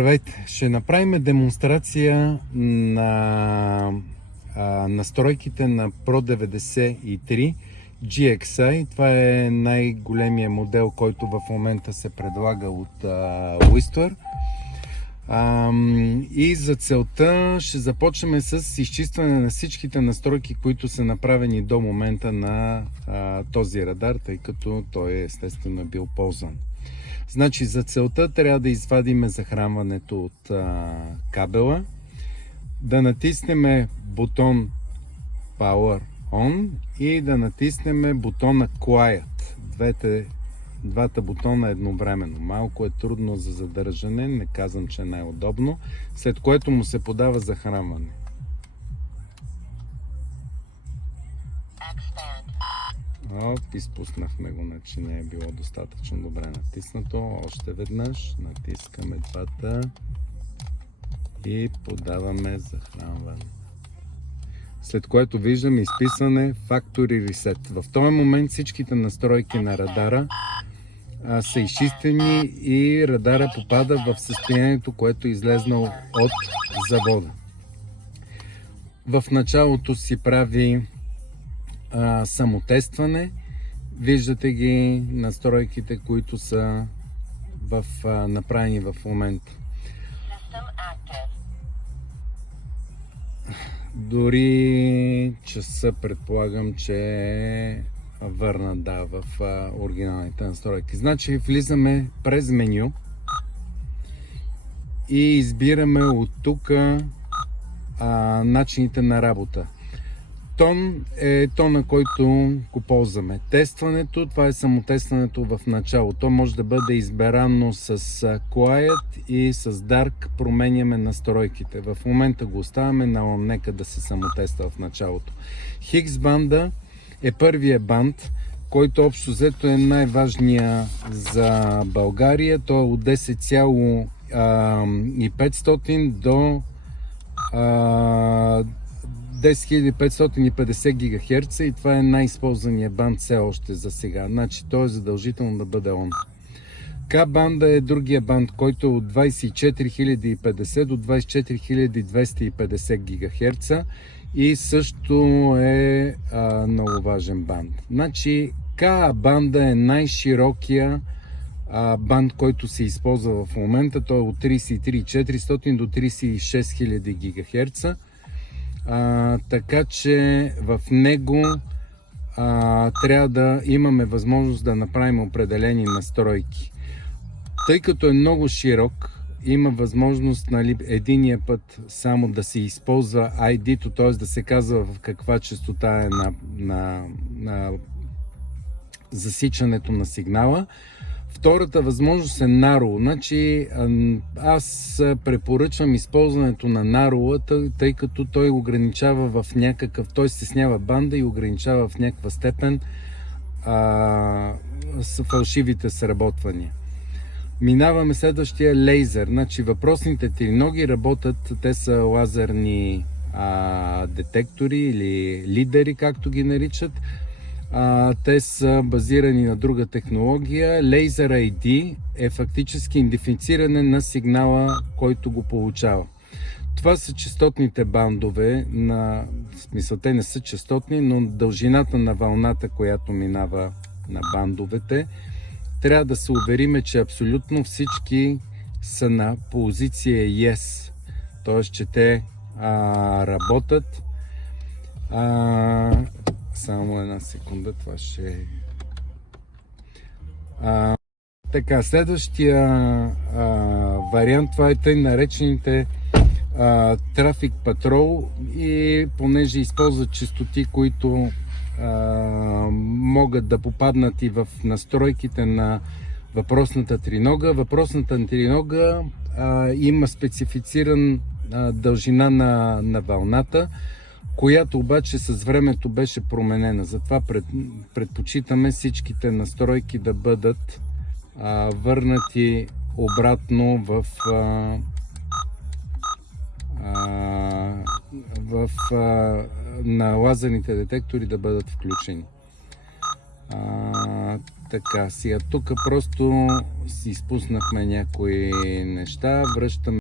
Здравейте! Ще направим демонстрация на настройките на Pro 93 GXI. Това е най-големия модел, който в момента се предлага от Whistler. И за целта ще започнем с изчистване на всичките настройки, които са направени до момента на този радар, тъй като той естествено е бил ползван. Значи за целта трябва да извадим захранването от кабела, да натиснем бутон Power On и да натиснем бутона Quiet. Двата бутона едновременно. Малко е трудно за задържане, не казвам, че е най-удобно, след което му се подава захранване. Изпуснахме го, значи не е било достатъчно добре натиснато. Още веднъж натискаме двата и подаваме захранване. След което виждаме изписане Factory Reset. В този момент всичките настройки на радара са изчистени и радара попада в състоянието, което е излезнал от завода. В началото си прави самотестване. Виждате ги настройките, които са направени в момента. Дори часа предполагам, че е върнат в оригиналните настройки. Значи влизаме през меню и избираме от тук начините на работа. Тон е тона, който го ползваме. Тестването, това е самотестването в начало. То може да бъде избирано с Quiet и с Dark. Променяме настройките. В момента го оставяме, но нека да се самотества в началото. Хикс банда е първия банд, който общо взето е най-важния за България. Той е от 10,500 до 10550 ГГц и това е най-използвания банд все още за сега. Значи той е задължително да бъде он. К-банда е другия банд, който е от 24050 до 24250 ГГц и също е много важен банд. Значи К-банда е най-широкия банд, който се използва в момента. Той е от 33400 до 36000 ГГц. Така че в него трябва да имаме възможност да направим определени настройки. Тъй като е много широк, има възможност единия път само да се използва ID-то, т.е. да се казва в каква честота е на засичането на сигнала. Втората възможност е Narrow. Значи, аз препоръчвам използването на Narrow, тъй като той ограничава в някакъв, той стеснява банда и ограничава в някаква степен с фалшивите сработвания. Минаваме следващия лейзер. Значи, въпросните триноги работят, те са лазерни детектори или лидери, както ги наричат. Те са базирани на друга технология. Laser ID е фактически идентифициране на сигнала, който го получава. Това са честотните бандове, в смисъл те не са честотни, но дължината на вълната, която минава на бандовете, трябва да се увериме, че абсолютно всички са на позиция Yes, т.е. че те работят. Само една секунда, това ще е. Така, следващия вариант, това е тъй наречените Traffic Patrol и понеже използват честоти, които могат да попаднат и в настройките на въпросната тринога. Въпросната тринога има специфициран дължина на вълната, която обаче с времето беше променена. Затова предпочитаме всичките настройки да бъдат върнати обратно на лазерните детектори да бъдат включени. Така, сега тук просто си изпуснахме някои неща. Връщаме